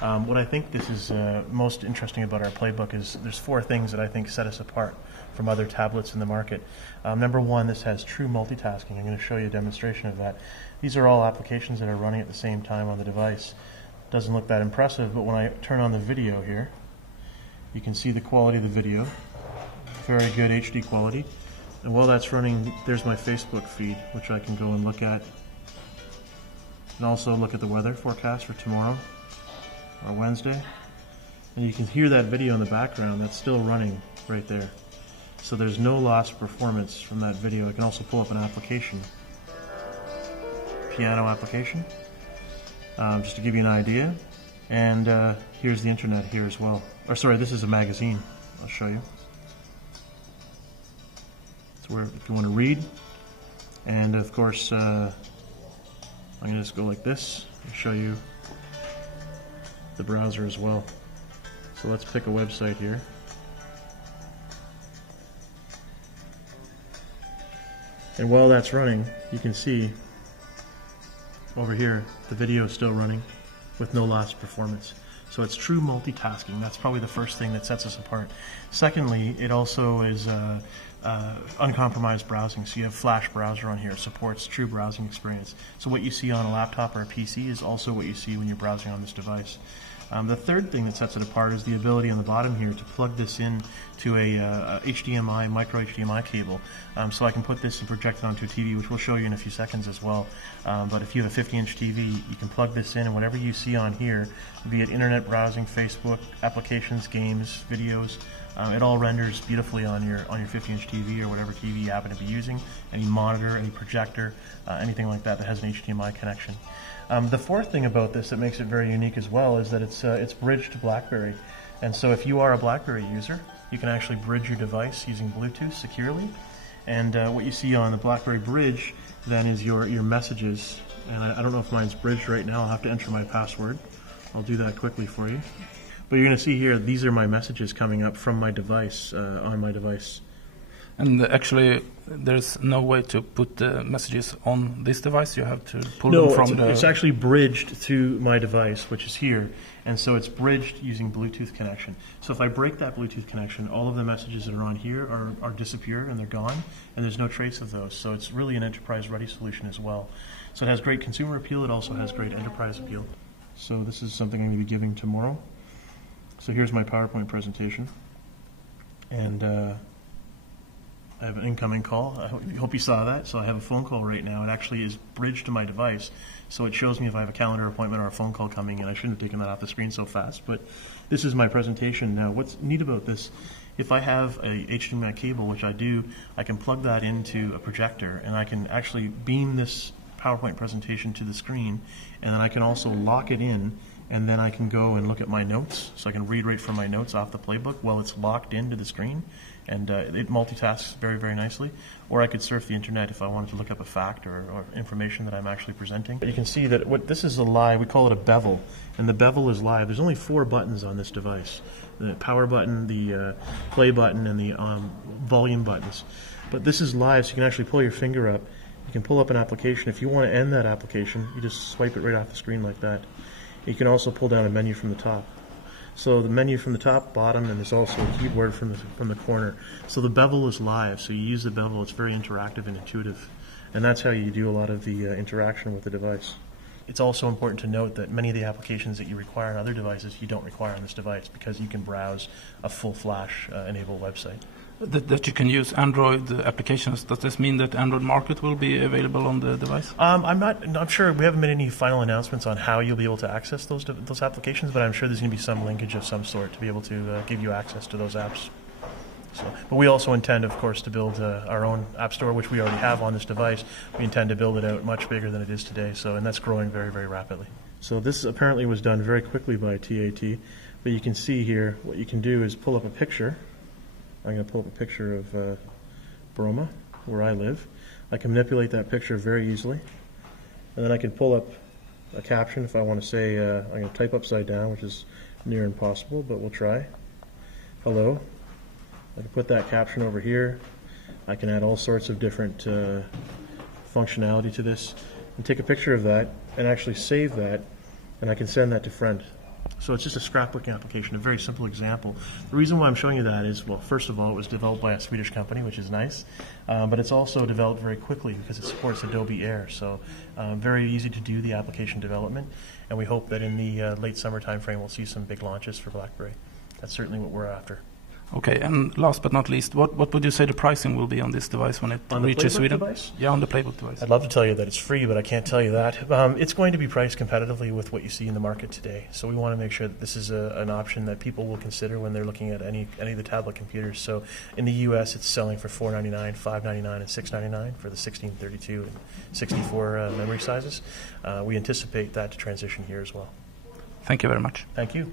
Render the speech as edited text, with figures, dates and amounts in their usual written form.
What I think this is most interesting about our playbook is there's 4 things that I think set us apart from other tablets in the market. Number 1, this has true multitasking. I'm going to show you a demonstration of that. These are all applications that are running at the same time on the device. Doesn't look that impressive, but when I turn on the video here, you can see the quality of the video. Very good HD quality. And while that's running, there's my Facebook feed, which I can go and look at. And also look at the weather forecast for tomorrow or Wednesday. And you can hear that video in the background. That's still running right there. So there's no loss of performance from that video. I can also pull up an application, piano application, just to give you an idea. And here's the internet here as well. Or sorry, this is a magazine. I'll show you. It's where if you want to read. And of course, I'm going to just go like this and show you the browser as well. So let's pick a website here. And while that's running, you can see over here the video is still running with no loss of performance. So it's true multitasking. That's probably the first thing that sets us apart. Secondly, it also is uncompromised browsing. So you have Flash browser on here. It supports true browsing experience. So what you see on a laptop or a PC is also what you see when you're browsing on this device. The third thing that sets it apart is the ability on the bottom here to plug this in to a HDMI, micro HDMI cable. So I can put this and project it onto a TV, which we'll show you in a few seconds as well. But if you have a 50-inch TV, you can plug this in, and whatever you see on here, be it internet browsing, Facebook, applications, games, videos, it all renders beautifully on your 50-inch TV or whatever TV you happen to be using, any monitor, any projector, anything like that that has an HDMI connection. The fourth thing about this that makes it very unique as well is that it's bridged to BlackBerry. And so if you are a BlackBerry user, you can actually bridge your device using Bluetooth securely. And what you see on the BlackBerry bridge then is your messages. And I don't know if mine's bridged right now. I'll have to enter my password. I'll do that quickly for you. But you're going to see here, these are my messages coming up from my device, on my device. And actually, there's no way to put the messages on this device. You have to pull them from the... it's actually bridged to my device, which is here. And so it's bridged using Bluetooth connection. So if I break that Bluetooth connection, all of the messages that are on here are disappear and they're gone, and there's no trace of those. So it's really an enterprise-ready solution as well. So it has great consumer appeal. It also has great enterprise appeal. So this is something I'm going to be giving tomorrow. So here's my PowerPoint presentation. And I have an incoming call. I hope you saw that. So I have a phone call right now. It actually is bridged to my device, so it shows me if I have a calendar appointment or a phone call coming in. I shouldn't have taken that off the screen so fast, but this is my presentation. Now, what's neat about this, if I have a HDMI cable, which I do, I can plug that into a projector, and I can actually beam this PowerPoint presentation to the screen, and then I can also lock it in, and then I can go and look at my notes. So I can read right from my notes off the playbook while it's locked into the screen. And it multitasks very, very nicely. Or I could surf the internet if I wanted to look up a fact or information that I'm actually presenting. But you can see that this is a live, we call it a bevel. And the bevel is live. There's only 4 buttons on this device. The power button, the play button, and the volume buttons. But this is live, so you can actually pull your finger up. You can pull up an application. If you want to end that application, you just swipe it right off the screen like that. You can also pull down a menu from the top. So the menu from the top, bottom, and there's also a keyboard from the corner. So the bevel is live, so you use the bevel. It's very interactive and intuitive. And that's how you do a lot of the interaction with the device. It's also important to note that many of the applications that you require on other devices, you don't require on this device because you can browse a full Flash-enabled website. That you can use Android applications. Does this mean that Android Market will be available on the device? I'm not sure. We haven't made any final announcements on how you'll be able to access those applications, but I'm sure there's going to be some linkage of some sort to be able to give you access to those apps. So, but we also intend, of course, to build our own app store, which we already have on this device. We intend to build it out much bigger than it is today, and that's growing very, very rapidly. So this apparently was done very quickly by TAT, but you can see here what you can do is pull up a picture. I'm going to pull up a picture of Broma, where I live. I can manipulate that picture very easily. And then I can pull up a caption if I want to say, I'm going to type upside down, which is near impossible, but we'll try. Hello. I can put that caption over here. I can add all sorts of different functionality to this. And take a picture of that and actually save that, and I can send that to friend. So it's just a scrapbooking application, a very simple example. The reason why I'm showing you that is, well, first of all, it was developed by a Swedish company, which is nice, but it's also developed very quickly because it supports Adobe Air. So very easy to do the application development, and we hope that in the late summer time frame we'll see some big launches for BlackBerry. That's certainly what we're after. Okay, and last but not least, what would you say the pricing will be on this device when it reaches Sweden? Device? Yeah, on the Playbook device. I'd love to tell you that it's free, but I can't tell you that. It's going to be priced competitively with what you see in the market today. So we want to make sure that this is an option that people will consider when they're looking at any of the tablet computers. So in the U.S., it's selling for $499, $599, and $699 for the 16, 32, and 64 memory sizes. We anticipate that to transition here as well. Thank you very much. Thank you.